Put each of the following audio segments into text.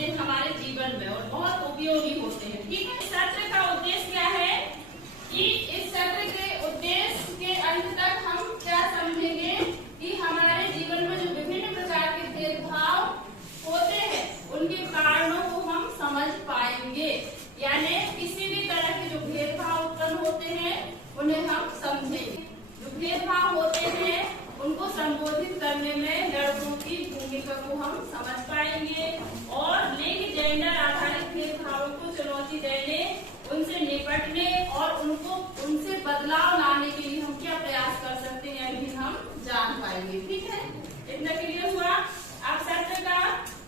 होते हैं हमारे जीवन में और बहुत उपयोगी होते हैं। ठीक है, सत्र का उद्देश्य क्या है कि इस सत्र के उद्देश्य के अंत तक हम क्या समझेंगे कि हमारे जीवन में जो विभिन्न प्रकार के भेदभाव होते हैं उनके कारणों को हम समझ पाएंगे, यानी किसी भी तरह के जो भेदभाव उत्पन्न होते हैं उन्हें हम समझेंगे। जो भेदभाव होते हैं उनको संबोधित करने में लड़कों की भूमिका को हम समझ पाएंगे और लिंग जेंडर आधारित भेदभावों को चुनौती देने, उनसे निपटने और उनसे बदलाव लाने के लिए हम क्या प्रयास कर सकते हैं यह भी हम जान पाएंगे। ठीक है, इतना क्लियर हुआ। अब सत्र का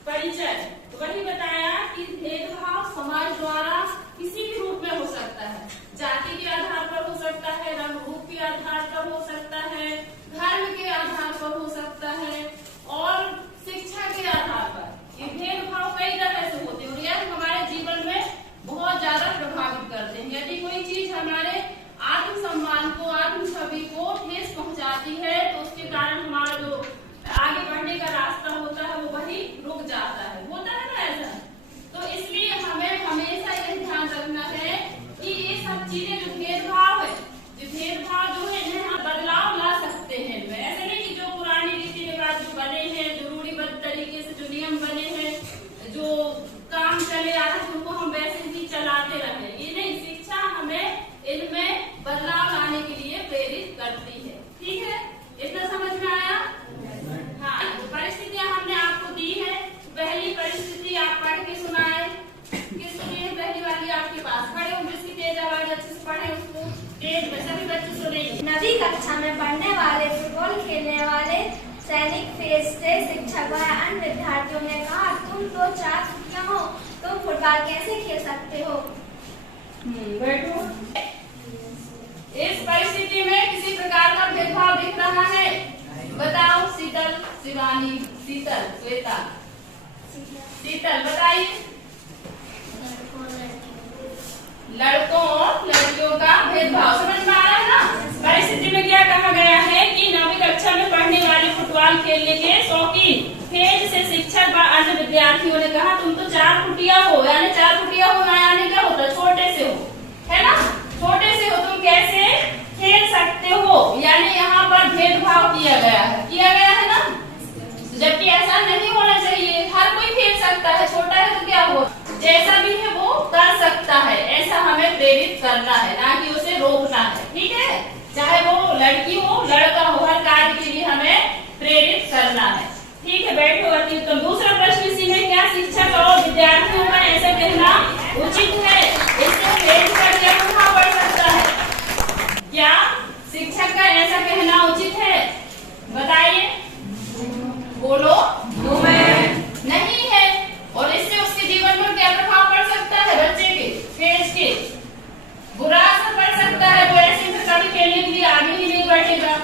परिचय वही बताया कि भेदभाव समाज द्वारा किसी भी रूप में हो सकता है, जाति के आधार पर हो सकता है, रंग रूप के आधार पर हो सकता है, धर्म के आधार पर हो सकता है और शिक्षा के आधार पर। ये भेदभाव कई तरह से होते हैं और यह हमारे जीवन में बहुत ज्यादा प्रभावित करते हैं। यदि कोई चीज हमारे आत्मसम्मान को, आत्म छवि को ठेस पहुंचाती है तो उसके कारण हमारा जो आगे बढ़ने का रास्ता होता है वो वही रुक जाता है। होता है ना ऐसा? तो इसलिए हमें हमेशा यह ध्यान रखना है कि ये सब चीजें जो भेदभाव है, जो भेदभाव जो है इन्हें हम बदलाव ला सकते हैं। ऐसे नहीं कि जो पुरानी रीति रिवाज जो बने हैं, जो रूढ़िबद्ध तरीके से जो नियम बने हैं, जो काम चले आ रहा है उनको हम वैसे ही चलाते रहे। ये नहीं, शिक्षा हमें इनमें बदलाव लाने के लिए प्रेरित करती है। ठीक है, इतना समझ में आया? हाँ, परिस्थितियां हमने आपको दी है। पहली परिस्थिति आप पढ़ के सुनाए। किसके लिए पहली वाली आपके पास खड़े हो, जिसकी तेज आवाज अच्छे से पढ़े उसको तेज में सभी बच्चे सुनेंगे। नवी कक्षा में पढ़ने वाले, फुटबॉल खेलने वाले सैनिक फेज से शिक्षक व अन्य विद्यार्थियों ने कहा, तुम तो 4 छुट्टियां हो, तुम फुटबॉल कैसे खेल सकते हो? बैठो। इस परिस्थिति में किसी प्रकार का भेदभाव दिख रहा है? बताओ। शीतल, शिवानी, शीतल, श्वेता, शीतल बताइए। लड़कों और लड़कियों का भेदभाव समझ में आ रहा है ना? परिस्थिति में क्या कहा गया है कि नवीं कक्षा में पढ़ने वाले फुटबॉल खेलने के शौकीन फेज से शिक्षक व अन्य विद्यार्थियों ने कहा, तुम तो 4 फुटिया हो, यानी 4 फुटिया होना यानी क्या होता है? छोटे से हो, है ना? छोटे से हो, तुम कैसे खेल सकते हो? यानी यहाँ पर भेदभाव किया गया है ना? जबकि ऐसा नहीं होना चाहिए, हर कोई खेल सकता है, छोटा है तो क्या हो, जैसा भी है वो कर सकता है, ऐसा हमें प्रेरित करना है, ना कि उसे रोकना है। ठीक है, चाहे वो लड़की हो लड़का हो, हर कार्य के लिए हमें प्रेरित करना है। ठीक है, बैठो। तो दूसरा प्रश्न इसी में, क्या शिक्षक और विद्यार्थियों का ऐसा कहना उचित है? इससे प्रेरित का क्या प्रभाव पड़ सकता है? क्या शिक्षक का ऐसा कहना उचित है? बताइए, बोलो। नहीं है। और इससे उसके जीवन पर क्या प्रभाव पड़ सकता है? बच्चे के फेज के बुरा असर पड़ सकता है। वो ऐसे फिर कभी खेलने के लिए आगे ही नहीं बैठेगा ना?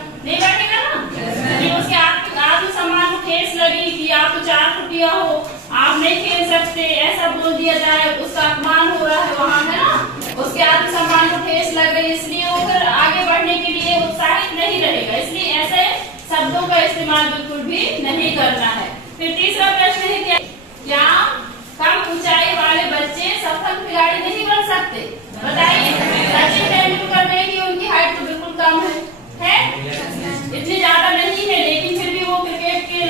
यदि उसके आत्मसम्मान को ठेस लगी कि आप तो 4 फुटिया हो, आप नहीं खेल सकते, ऐसा बोल दिया जाए, उसका अपमान हो रहा है वहाँ, है ना? उसके आत्मसम्मान को ठेस लग गई, इसलिए वो फिर आगे बढ़ने के लिए उत्साहित नहीं रहेगा। इसलिए ऐसे शब्दों का इस्तेमाल बिल्कुल भी नहीं करना है। फिर तीसरा प्रश्न है, क्या कम ऊंचाई वाले बच्चे सफल खिलाड़ी नहीं बन सकते? बताइए। सचिन तेंदुलकर ने की उनकी हाइट तो बिल्कुल कम है? इतनी ज्यादा नहीं है, लेकिन फिर भी वो क्रिकेट के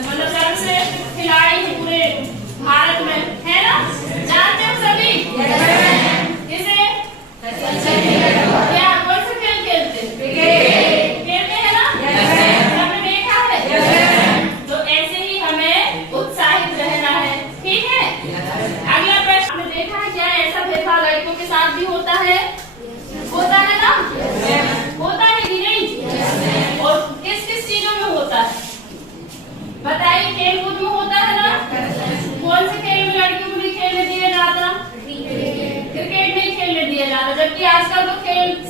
मतलब सर्वश्रेष्ठ खिलाड़ी है पूरे भारत में, है ना? जानते हो सभी? किसे? क्या कौन सा खेल खेलते हैं ना? हमने देखा है। तो ऐसे ही हमें उत्साहित रहना है। ठीक है, अगला प्रश्न हमने देखा है, क्या ऐसा भेदभाव लड़कियों के साथ भी होता है? होता है ना? होता है कि नहीं? और किस किस चीजों में होता है? बताइए। खेल कूद में होता है ना? कौन से खेल में लड़कियों को नहीं खेलने दिया जाता? क्रिकेट नहीं खेलने दिया जाता, जबकि आजकल तो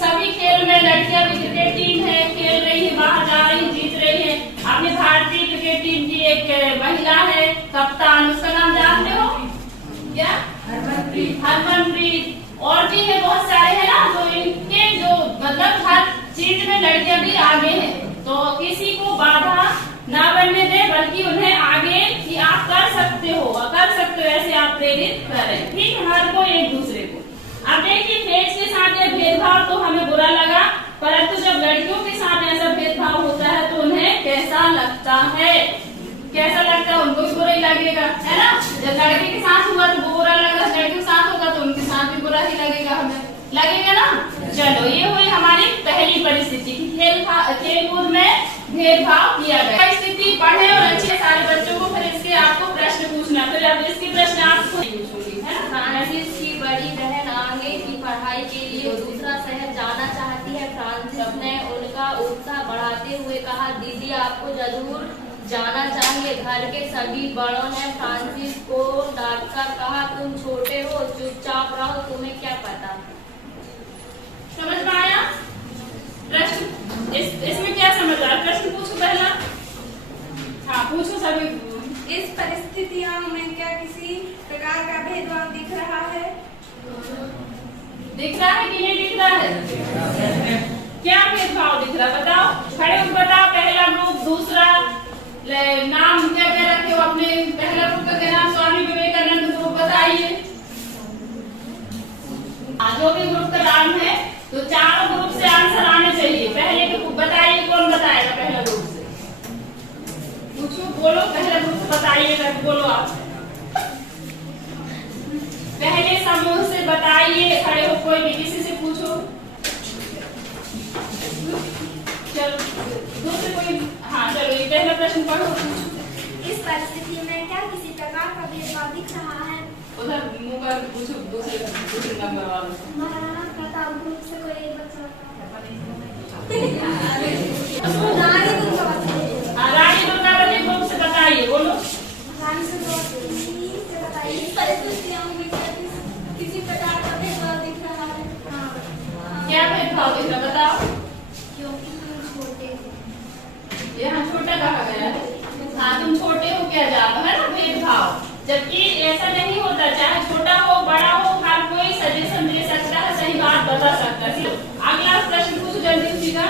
सभी खेल में लड़कियां भी क्रिकेट टीम है, खेल रही है, बाहर जा रही, जीत रही है। अपने भारतीय क्रिकेट टीम की एक महिला है कप्तान, उसका नाम जानते हो क्या? हरमनप्रीत। और भी है बहुत सारे, है ना? तो इनके जो मतलब हर चीज में लड़कियां भी आगे हैं, तो किसी को बाधा ना बनने दे, बल्कि उन्हें आगे कि आप कर सकते हो प्रेरित करें। ठीक है, हर कोई एक दूसरे को। अब देखिए फेज के साथ यह भेदभाव तो हमें बुरा लगा, परंतु जब लड़कियों के साथ ऐसा भेदभाव होता है तो उन्हें कैसा लगता है? कैसा लगता है? उनको भी बुरा ही लगेगा, है ना। जब लड़के के साथ हुआ तो वो बुरा लगा, लड़के के साथ होगा तो उनके साथ भी बुरा ही लगेगा, हमें लगेगा ना। चलो, ये हुई हमारी पहली परिस्थिति कि खेलकूद में भेदभाव किया गया। परिस्थिति पढ़े और अच्छे सारे बच्चों को, फिर इसके आपको प्रश्न पूछना, फिर अब इसके प्रश्न आपको पूछोगी, है ना। फ्रांसिस की बड़ी बहन आगे की पढ़ाई के लिए दूसरा शहर जाना चाहती है। फ्रांसिस ने उनका उत्साह बढ़ाते हुए कहा, दीदी आपको जरूर जाना चाहिए। घर के सभी बड़ों ने फ्रांसिस को डांटकर कहा, तुम छोटे हो, चुपचाप रहो, तुम्हें क्या पता। समझ में आया प्रश्न? इसमें क्या समझ आया? प्रश्न पूछो पहला। हाँ, पूछो सभी। इस परिस्थितियों में क्या किसी प्रकार का भेदभाव दिख रहा है? दिख रहा है कि नहीं दिख रहा है? क्या भेदभाव दिख रहा है? बताओ, खड़े होकर बताओ। पहला ग्रुप, दूसरा नाम क्या क्या रखे हो अपने? पहला ग्रुप का क्या नाम? स्वामी विवेकानंद ग्रुप बताइए। जो भी ग्रुप का नाम है तो चारों ग्रुप से आंसर आने चाहिए। पहले ग्रुप बताइए, कौन बताएगा पहला ग्रुप से? पूछो, बोलो, पहला ग्रुप से बताइएगा, बोलो आप। पहले समूह से बताइए, खड़े हो, कोई भी किसी से पूछो। चलो, दूसरे कोई। हाँ चलो, ये पहला प्रश्न पढ़ो, पूछो। इस परिस्थिति में क्या किसी प्रकार का भेदभाव दिख रहा है? उधर मुंह कर पूछो, दूसरे नंबर वालों से। महाराणा प्रताप ग्रुप से कोई एक बच्चा रानी दुर्गावती ग्रुप से बताइए, बोलो। इस परिस्थितियों में क्या किसी प्रकार का भेदभाव दिख रहा है? क्या भेदभाव दिख रहा, बताओ। क्योंकि तुम छोटे हो। यहाँ छोटा कहा गया है। हाँ, तुम छोटे हो क्या जानो, है ना भेदभाव। जबकि ऐसा नहीं होता, चाहे छोटा हो बड़ा हो, हर कोई सजेशन दे सकता है, सही बात बता सकता है। अगला प्रश्न पूछो जल्दी उसी का,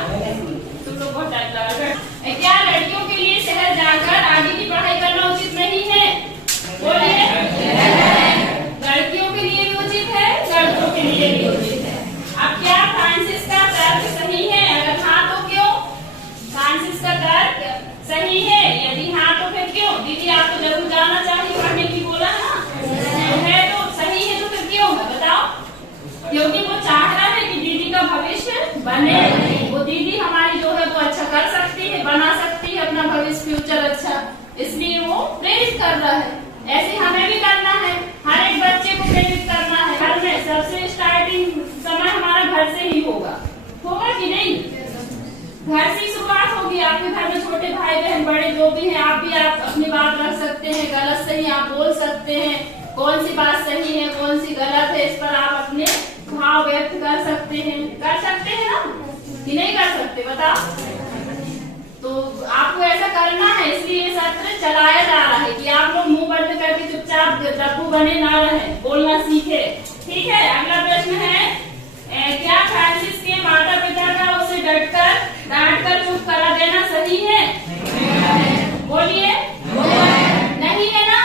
तुम लोग बहुत टाइम लगा। क्या लड़कियों के लिए शहर जाकर आगे की पढ़ाई करना उचित नहीं है? बोलिए। लड़कियों के लिए भी उचित है, लड़कों के लिए भी उचित है। अब क्या फ्रांसिस का तर्क सही है? अगर हाँ तो क्यों? फ्रांसिस का तर्क सही है? यदि हाँ तो फिर क्यों? दीदी आपको जरूर जाना चाहिए पढ़ने की, बोला ना। है तो सही है, तो फिर क्यों है बताओ? क्योंकि वो चाह रहा है कि दीदी का भविष्य बने। वो दीदी हमारी जो है वो अच्छा कर सकती है, बना सकती है अपना भविष्य, फ्यूचर अच्छा, इसलिए वो प्रेरित कर रहा है। ऐसे हमें भी करना है, हर एक बच्चे को प्रेरित करना है। घर में सबसे स्टार्टिंग समय हमारा घर से ही होगा, होगा कि नहीं? घर से शुरुआत होगी। आपके घर में छोटे भाई बहन बड़े जो भी हैं, आप भी आप अपनी बात रख सकते हैं, गलत सही आप बोल सकते हैं, कौन सी बात सही है कौन सी गलत है, इस पर आप अपने भाव व्यक्त कर सकते हैं ना कि नहीं कर सकते, बताओ। तो आपको ऐसा करना है, इसलिए सत्र चलाया जा रहा है कि आप लोग मुंह बंद करके चुपचाप डब्बू बने ना रहे, बोलना सीखे। ठीक है, अगला प्रश्न है, क्या फ्रांसिस के माता पिता का उसे डांटकर चुप करा देना सही है? बोलिए। नहीं है ना?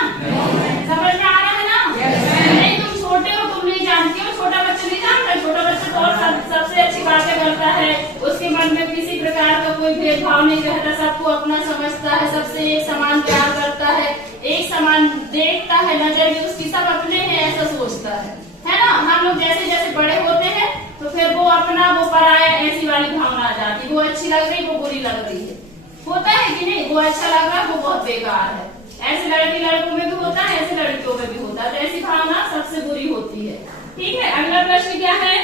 समझ में आ रहा है ना? नहीं, तुम छोटे हो, तुम नहीं जानती हो। छोटा बच्चा नहीं जानता, छोटा बच्चा तो और सबसे अच्छी बातें करता है, उसके मन में किसी प्रकार का कोई भेदभाव नहीं रहता, सबको अपना समझता है, सबसे एक समान प्यार करता है, एक समान देखता है, नजर भी उसकी सब अपने हैं ऐसा सोचता है ना। हम लोग जैसे जैसे बड़े होते हैं तो फिर वो अपना वो पराया ऐसी वाली भावना आ जाती है, वो अच्छी लग रही वो बुरी लग रही है, होता है कि नहीं? वो अच्छा लग रहा है वो बहुत बेकार है, ऐसे लड़की लड़कों में भी होता है, ऐसे लड़कियों में भी होता है, तो ऐसी भावना सबसे बुरी होती है। ठीक है, अगला प्रश्न क्या है,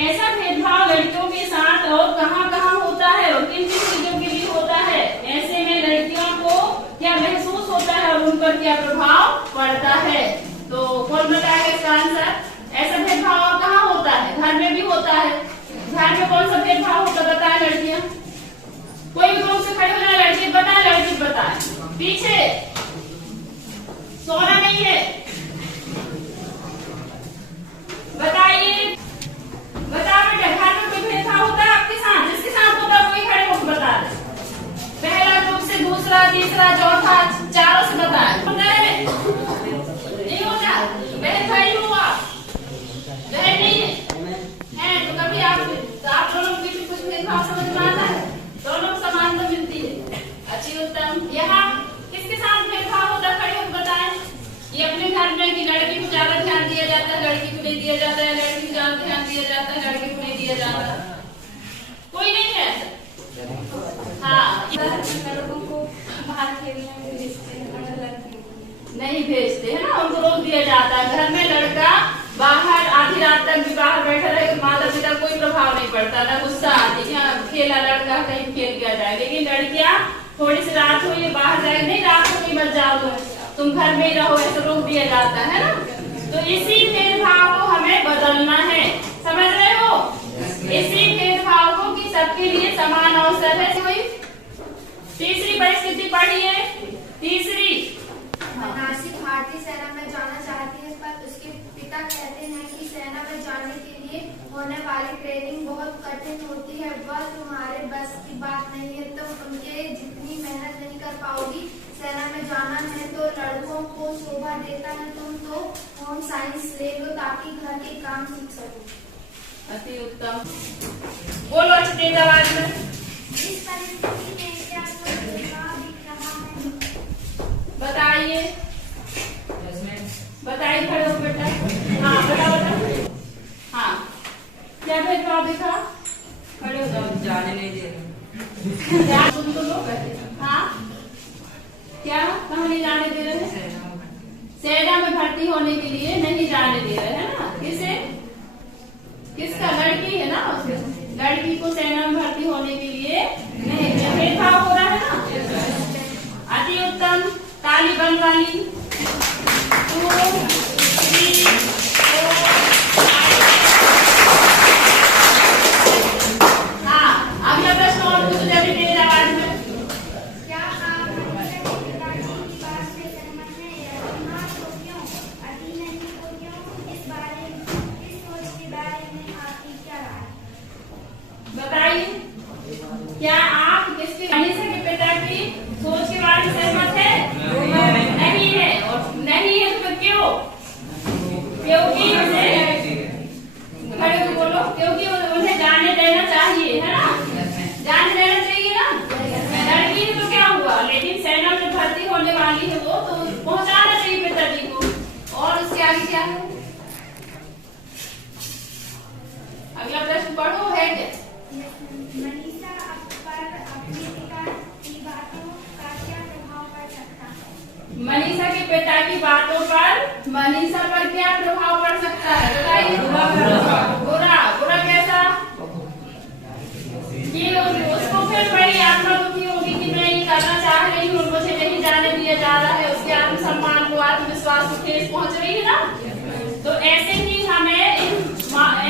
ऐसा भेदभाव लड़कियों के साथ और कहाँ होता है और किन किन चीजों के लिए होता है? ऐसे में लड़कियों को क्या महसूस होता है और उन पर क्या प्रभाव पड़ता है? तो कौन बताएगा इसका आंसर? ऐसा भेदभाव और कहाँ होता है? घर में भी होता है। घर में कौन सा भेदभाव होता बताए लड़कियां? कोई भी ग्रुप से खड़े हो जाए, लड़की बताए, पीछे सोना नहीं है, बताइए, बताओ बेटा। घर में कोई भेदभाव होता है आपके साथ? जिसके साथ होता है कोई खड़े होकर बता दे। पहला ग्रुप से दूसरा तीसरा चौथा चारों से बताए। समाज में कि लड़की को ज्यादा ध्यान दिया जाता है, लड़की को नहीं दिया जाता है, लड़की को ज्यादा ध्यान दिया जाता है, लड़की को नहीं दिया जाता, कोई नहीं है ऐसा। हाँ, लड़कों को बाहर खेलने में भेजते हैं और लड़कियों को नहीं भेजते है ना, उनको रोक दिया जाता है। घर में लड़का बाहर आधी रात तक भी बाहर बैठा रहे, माता पिता कोई प्रभाव नहीं पड़ता, ना गुस्सा आती है खेला लड़का कहीं खेल गया जाए। लेकिन लड़कियां थोड़ी सी रात हो ये बाहर जाए, नहीं रात को नहीं बच जाओ तुम घर में ही रहो, ऐसा रोक दिया जाता है ना। तो इसी भेदभाव को हमें बदलना है, समझ रहे हो? इसी भेदभाव को कि सबके लिए समान अवसर है। कोई तीसरी परिस्थिति पढ़िए। तीसरी, नासिक भारतीय सेना में जाना चाहती है, पर उसके पिता कहते हैं कि सेना में जाने के लिए होने वाली ट्रेनिंग बहुत कठिन होती है, वह तुम्हारे बस की बात नहीं है, तुम उनके जितनी मेहनत नहीं कर पाओगी। सेना में जाना है तो लड़कों को शोभा देता है, तुम तो होम साइंस ले लो ताकि घर के काम सीख सको। अति उत्तम, बोलो अच्छी तेज आवाज में। इस परिस्थिति में क्या कोई भेदभाव दिख रहा है? बताइए, बताइए, खड़े हो बेटा। हाँ बताओ बताओ। हाँ, क्या भेदभाव दिखा? खड़े हो जाओ। जाने नहीं दे रहे। क्या तुम तो लोग कहते? हाँ, क्या कहाँ नहीं जाने दे रहे हैं? सेना में भर्ती होने के लिए नहीं जाने दे रहे है ना। किसे? किसका? लड़की है ना, लड़की को सेना में भर्ती होने के लिए नहीं, भेदभाव हो रहा है ना। अति उत्तम, ताली बन वाली। 2, 3, 4, 5। हाँ, अगला प्रश्न और पूछो जल्दी तेज आवाज में। क्या आप मनीषा के पिताजी की बात से सहमत हैं? यदि हाँ तो क्यों? यदि नहीं तो क्यों? इस सोच के बारे में आपकी क्या राय है? बताइए, क्या आप किसके मनीषा के पिता की सोच के बारे में सहमत है? नहीं है। और नहीं है तो फिर क्यों? क्योंकि उन्हें, खड़े होकर बोलो, क्योंकि उन्हें जाने देना चाहिए है ना, जाने देना चाहिए ना। लड़की तो क्या हुआ, लेकिन सेना में भर्ती होने वाली है वो तो पहुंचाना चाहिए पिताजी को। और उसके आगे क्या है? अगला प्रश्न पढ़ो, है क्या? मनीषा पर अपने पिता की बातों का क्या प्रभाव पड़ सकता है? मनीषा के पिता की बातों पर मनीषा पर क्या प्रभाव पड़ सकता है? बताइए। बुरा। बुरा कैसा? कि उसको फिर बड़ी आत्मा दुखी होगी कि मैं ये करना चाह रही हूँ, मुझे नहीं जाने दिया जा रहा है, उसके आत्मसम्मान को, आत्मविश्वास को ठेस पहुंच रही है ना। तो ऐसे ही हमें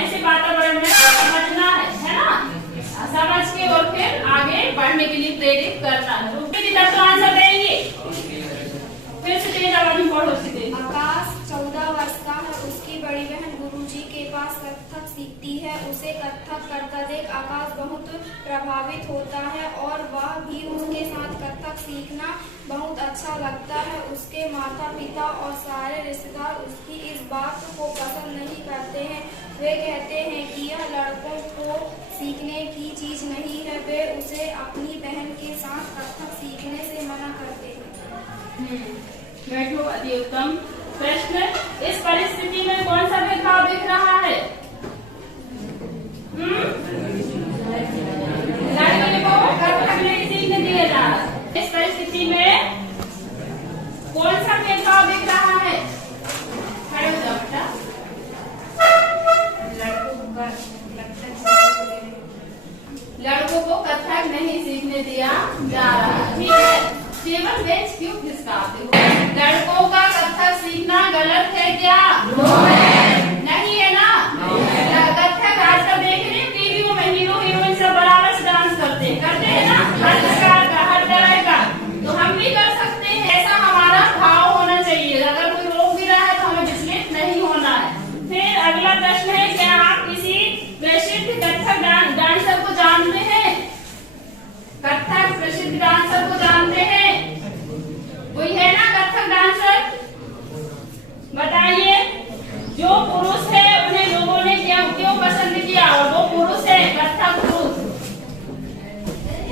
ऐसे वातावरण में समझना है ना, समझ के और फिर आगे बढ़ने के लिए प्रेरित करना है। तो आंसर देंगे, फिर से तेज आवाज में पढ़ो। आकाश 14 वर्ष का है, उसकी बड़ी बहन गुरुजी के पास कथक सीखती है। उसे कथक करता देख आकाश बहुत प्रभावित होता है और वह भी उसके साथ कथक सीखना बहुत अच्छा लगता है। उसके माता पिता और सारे रिश्तेदार उसकी इस बात को पसंद नहीं करते हैं। वे कहते हैं कि यह लड़कों को सीखने की चीज नहीं है। वे उसे अपनी बहन के साथ कथक सीखने से मना करते हैं। बैठो। अति उत्तम प्रश्न, इस परिस्थिति में कौन सा भेदभाव दिख रहा है? लड़की को कथक नहीं सीखने दिया जा रहा। इस परिस्थिति में कौन सा भेदभाव दिख रहा है? खड़े हो जाओ बेटा। लड़कों को कथक नहीं सीखने दिया जा रहा। ठीक है, टेबल बेंच क्यों खिसकाते हो? लड़कों का कथक सीखना गलत है क्या? नहीं है ना। कथक आजकल देख रहे हैं टीवी में हीरो हीरोइन सब बराबर से डांस करते हैं ना, हर प्रकार का, हर तरह का। तो हम भी कर सकते हैं, ऐसा हमारा भाव होना चाहिए। अगर कोई रोक भी रहा है तो हमें विचलित नहीं होना है। फिर अगला प्रश्न है, क्या आप किसी प्रसिद्ध कथक डांसर को जानते हैं? कथक प्रसिद्ध डांसर को जानते हैं? कोई है ना कथक डांसर? बताइए। जो पुरुष है उन्हें लोगों ने क्यों पसंद किया, और वो पुरुष है कथक पुरुष।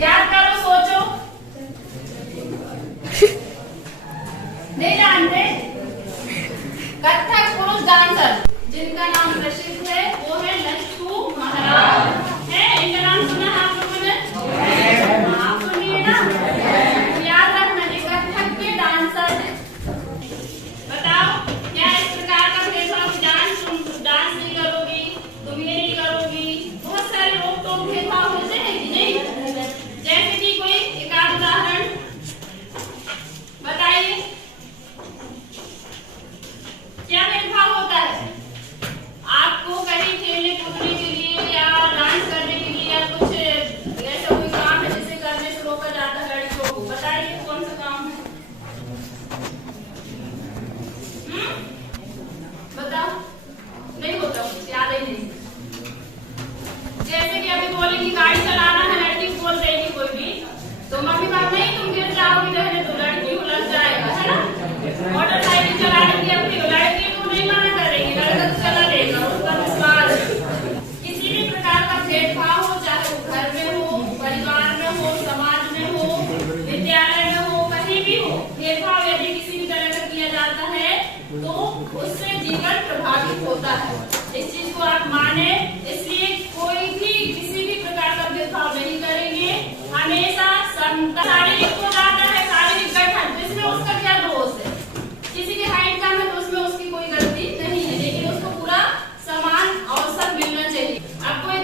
याद करो, सोचो। नहीं जानते? तो उससे जीवन प्रभावित होता है। इस चीज को आप माने, इसलिए कोई भी किसी भी प्रकार का भेदभाव नहीं करेंगे। हमेशा शारीरिक हो जाता है, शारीरिक गठन, जिसमें उसका क्या दोष है? किसी की हाइट कम है तो उसमें उसकी कोई गलती नहीं है, लेकिन उसको पूरा समान अवसर मिलना चाहिए। अब कोई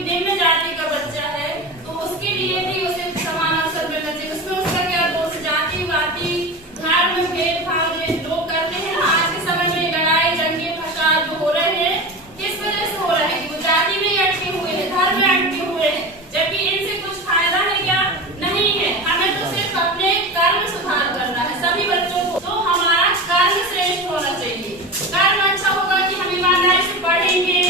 निम्न जाति का बच्चा है तो उसके लिए भी उसे समान अवसर मिलना चाहिए। उसमें उसका क्या दोष? जाति वाति धर्म भेदभाव लोग करते हैं ना आज के समय में, लड़ाई दंगे फसाद जो हो रहे हैं, किस वजह से हो रहे हैं? वो जाति में अटके हुए हैं, धर्म में अटके हुए हैं, जबकि इनसे कुछ फायदा है क्या? नहीं है। हमें तो सिर्फ अपने कर्म सुधार करना है सभी बच्चों को। तो हमारा कर्म श्रेष्ठ होना चाहिए। कर्म अच्छा होगा कि हम ईमानदारी से पढ़ेंगे,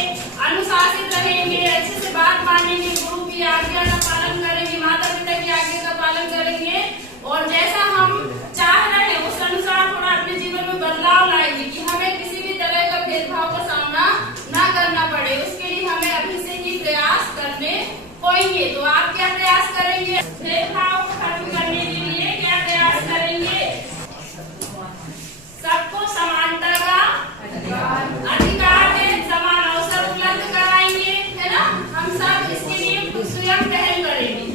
अनुशासित रहेंगे, अच्छे से बात मानेंगे, गुरु की आज्ञा का पालन करेंगे, माता पिता की आज्ञा का पालन करेंगे, और जैसा हम चाह रहे हैं उस अनुसार थोड़ा अपने जीवन में बदलाव लाएंगे कि हमें किसी भी तरह का भेदभाव का सामना न करना पड़े। उसके लिए हमें अभी से ही प्रयास करने होंगे। तो आप क्या प्रयास करेंगे? भेदभाव को खत्म करने के लिए क्या प्रयास करेंगे? सबको समानता का अधिकार है, समान अवसर उपलब्ध कराएंगे, है ना? हम सब इसके लिए स्वयं पहल करेंगे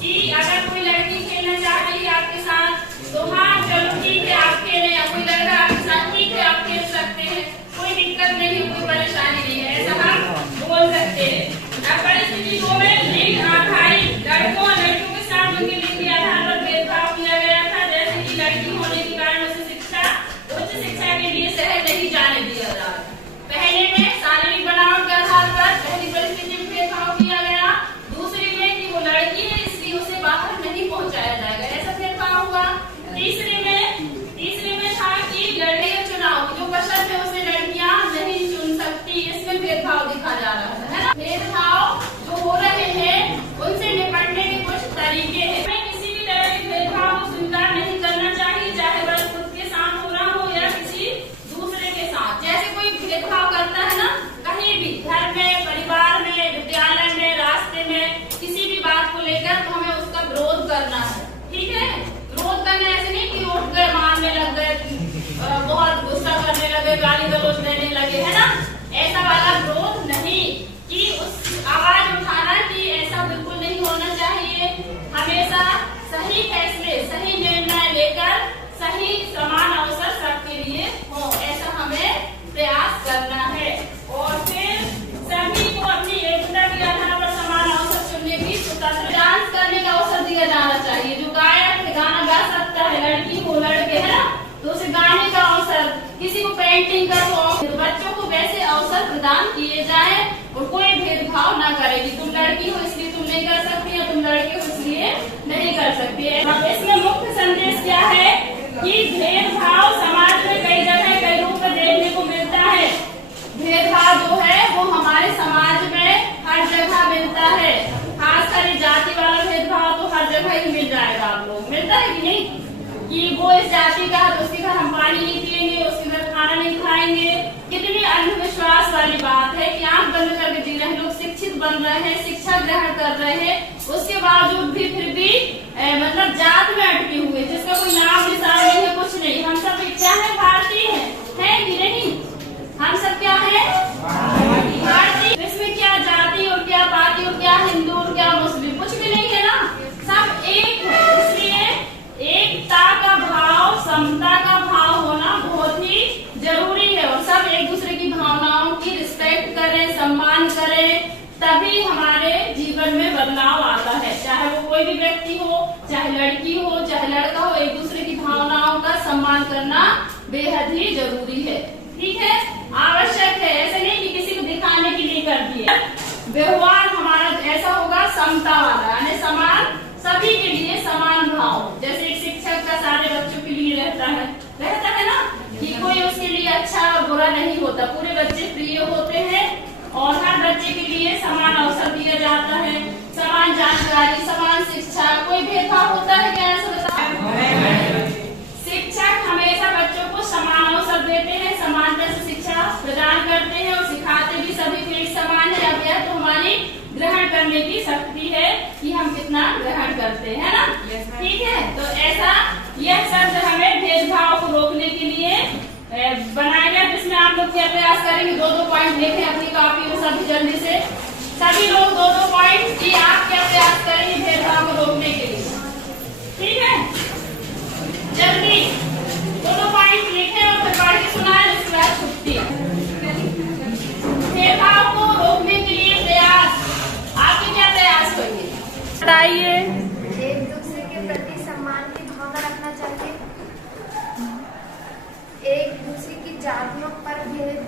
कि अगर कोई लड़की खेलना चाह रही है आपके साथ तो हाँ चलो ठीक है आप खेलें, या कोई लड़का आपके साथ ठीक है आप खेल सकते हैं, कोई दिक्कत नहीं, कोई परेशानी नहीं है, ऐसा हम बोल सकते हैं। अब परिस्थिति को में लिंग आधारित लड़कों और लड़कियों के साथ उनके लिंग के आधार पर भेदभाव किया गया था, जैसे कि लड़की होने के कारण उसे उच्च शिक्षा के लिए शहर नहीं जाने दिया जा रहा। पहले में शारीरिक बनावट के आधार पर पहली परिस्थिति में भेदभाव किया गया, दूसरी में कि वो लड़की है इसलिए उसे बाहर नहीं पहुंचाया जाएगा, ऐसा भेदभाव हुआ। तीसरे में था कि लड़के चुनाव जो पसंद है उसे लड़कियां नहीं चुन सकती, इसमें भेदभाव दिखा जा रहा है ना? भेदभाव जो हो रहे हैं उनसे निपटने के कुछ तरीके हैं। हमें किसी भी तरह के भेदभाव को स्वीकार नहीं करना चाहिए, चाहे वह खुद के साथ हो रहा हो या किसी दूसरे के साथ। जैसे कोई भेदभाव करता है ना कहीं भी, घर में, परिवार में, विद्यालय में, रास्ते में, किसी भी बात को लेकर, तो हमें उसका विरोध करना है। ठीक है? विरोध करना ऐसे नहीं कि उठ गए, मारने लग गए, बहुत गुस्सा करने लगे, गाली गलौज देने लगे, है ना? ऐसा वाला विरोध नहीं, कि उस आवाज उठाना कि ऐसा बिल्कुल नहीं होना चाहिए। हमेशा सही फैसले, सही निर्णय लेकर सही समान अवसर सबके लिए हो, ऐसा हमें प्रयास करना है। और फिर सभी को अपनी योग्यता के आधार पर समान अवसर चुनने की स्वतंत्रता, डांस करने का अवसर दिया जाना चाहिए। जो गायक है गाना गा सकता है, लड़की हो लड़के, है ना, तो उसे गाने का अवसर, किसी को पेंटिंग का शौक, तो बच्चों को वैसे अवसर प्रदान किए जाए और कोई भेदभाव न करेगी। तुम लड़की हो इसलिए तुम नहीं कर सकती, या तुम लड़के हो इसलिए नहीं कर सकती। अब इसमें मुख्य संदेश क्या है कि भेदभाव समाज में कई जगह कई रूप में देखने को मिलता है। भेदभाव जो है वो हमारे समाज में हर जगह मिलता है, खासकर जाति वाला भेदभाव तो हर जगह ही मिल जाएगा। आप लोग मिलता है कि नहीं? कि वो इस जाति का है तो उसके घर हम पानी नहीं पिएंगे, उसके घर खाना नहीं खाएंगे। कितनी अंधविश्वास वाली बात है कि आंख बंद करके जी रहे हैं, लोग शिक्षित बन रहे हैं, शिक्षा ग्रहण कर रहे हैं, उसके बावजूद भी फिर भी मतलब जात में अटके हुए, जिसका कोई नाम निशान नहीं है, कुछ नहीं। हम सब क्या है? भारतीय है कि नहीं? हम सब क्या है? भारतीय। इसमें क्या जाति और क्या पाति और क्या हिंदू और क्या मुस्लिम, कुछ भी नहीं है ना, सब एक है। इसलिए एकता का भाव, समता का भाव होना बहुत ही जरूरी है, और सब एक दूसरे की भावनाओं की रिस्पेक्ट करें, सम्मान करें, तभी हमारे जीवन में बदलाव आता है। चाहे वो कोई भी व्यक्ति हो, चाहे लड़की हो, चाहे लड़का हो, एक दूसरे की भावनाओं का सम्मान करना बेहद ही जरूरी है। ठीक है? आवश्यक है, ऐसे नहीं कि किसी को दिखाने के लिए कर दिए। व्यवहार हमारा ऐसा होगा समता वाला, यानी समान, सभी के लिए समान भाव। जैसे एक शिक्षक का सारे बच्चों के लिए रहता है ना, कि कोई उसके लिए अच्छा बुरा नहीं होता, पूरे बच्चे प्रिय होते हैं और हर बच्चे के लिए समान अवसर दिया जाता है, समान जानकारी, समान शिक्षा। कोई भेदभाव होता है क्या? ऐसा बताओ। शिक्षक हमेशा बच्चों को समान अवसर देते हैं, समानता से शिक्षा प्रदान करते हैं और सिखाते भी सभी को एक समान है। अब यह तो हमारी ग्रहण करने की शक्ति है कि हम कितना ग्रहण करते हैं ना। ठीक है? तो ऐसा यह शब्द हमें भेदभाव को रोकने के लिए बनाया गया, जिसमें आप लोग क्या प्रयास करेंगे 2-2 पॉइंट लिखें अपनी कॉपी में सभी जल्दी से। सभी लोग 2-2 पॉइंट कि आप क्या प्रयास करेंगे भेदभाव को रोकने के लिए, ठीक है? जल्दी 2-2 पॉइंट लिखें और फिर पढ़ के सुनाएं, उसके बाद छुट्टी। भेदभाव को रोकने के लिए प्रयास, आपके क्या प्रयास होंगे बताइए। एक दूसरे के प्रति सम्मान की भावना रखना चाहिए। एक दूसरे की जातियों पर भेद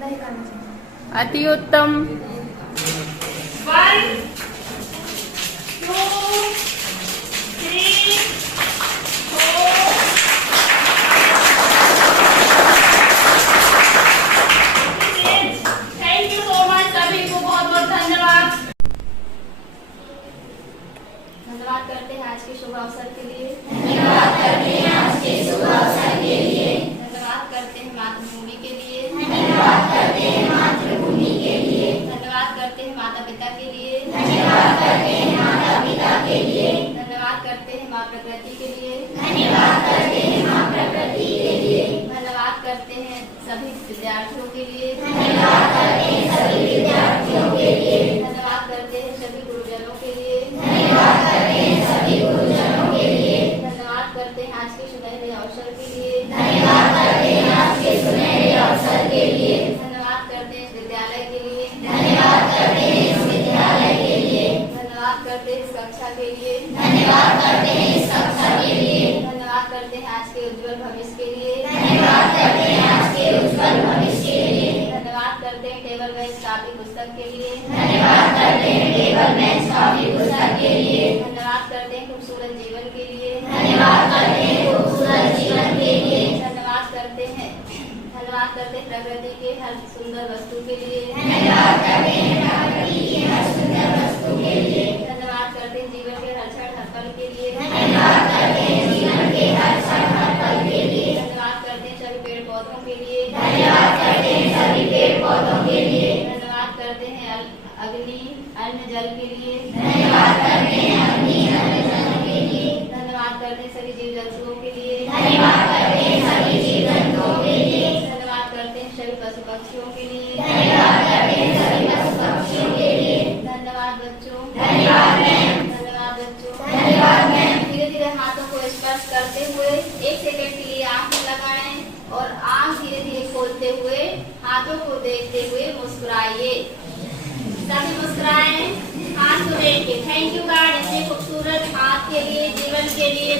नहीं करना चाहिए। अति उत्तम। 1 2 3 4 थैंक यू सो मच, सभी को बहुत बहुत धन्यवाद। धन्यवाद करते हैं आज के शुभ अवसर के लिए। धन्यवाद करते हैं आज के शुभ अवसर के लिए। धन्यवाद करते हैं मातृभूमि के लिए। धन्यवाद करते हैं मातृभूमि के लिए। धन्यवाद करते हैं माता पिता के लिए। धन्यवाद करते हैं माता पिता के लिए। धन्यवाद करते हैं माँ प्रकृति के लिए। धन्यवाद करते हैं माँ प्रकृति के लिए। धन्यवाद करते हैं सभी विद्यार्थियों के लिए। धन्यवाद करते हैं सभी विद्यार्थियों के लिए। धन्यवाद करते हैं सभी गुरुजनों के लिए। धन्यवाद करते हैं सभी गुरुजनों के लिए। धन्यवाद करते हैं आज के सुनहरे अवसर के लिए। धन्यवाद करते हैं आज के सुनहरे अवसर के लिए। धन्यवाद करते हैं विद्यालय के लिए। धन्यवाद करते हैं इस विद्यालय के लिए। धन्यवाद करते हैं इस कक्षा के लिए। धन्यवाद करते हैं इस कक्षा के लिए। धन्यवाद करते हैं आज के उज्जवल भविष्य के लिए। धन्यवाद करते हैं आज के उज्जवल भविष्य के लिए। धन्यवाद करते हैं टेबल बेंच कापी पुस्तक के लिए। धन्यवाद करते हैं टेबल बेंच कॉपी पुस्तक के लिए। धन्यवाद करते हैं खूबसूरत जीवन के लिए। धन्यवाद करते हैं खूबसूरत जीवन के लिए। धन्यवाद करते हैं प्रकृति के हर सुंदर वस्तु के लिए। धन्यवाद करते हैं प्रकृति की हर सुंदर वस्तु के लिए। धन्यवाद करते हैं जीवन के हर क्षण हर पल के लिए। धन्यवाद करते हैं जीवन के हर क्षण हर पल के लिए। धन्यवाद करते हैं सभी पेड़ पौधों के लिए। धन्यवाद करते हैं सभी पेड़ पौधों के लिए। धन्यवाद करते हैं अग्नि अन्न जल के लिए। धन्यवाद करते हैं अग्नि अन्न जल के लिए। धन्यवाद करते हैं सभी जीव जंतुओं के लिए। धन्यवाद करते हैं सभी जीव जंतुओं के लिए। धन्यवाद करते हैं सभी पशु पक्षियों के लिए। धन्यवाद करते हैं सभी पशु पक्षियों के लिए। धन्यवाद बच्चों। धन्यवाद मैम। धन्यवाद बच्चों। धन्यवाद मैम। धीरे धीरे हाथों को स्पर्श करते हुए 1 सेकंड के लिए आंख में लगाएं और आंख धीरे धीरे खोलते हुए हाथों को देखते हुए मुस्कुराइए। सभी मुस्कुराएं हाथ को देख के। थैंक यू गॉड, इतने खूबसूरत हाथ के लिए, जीवन के लिए।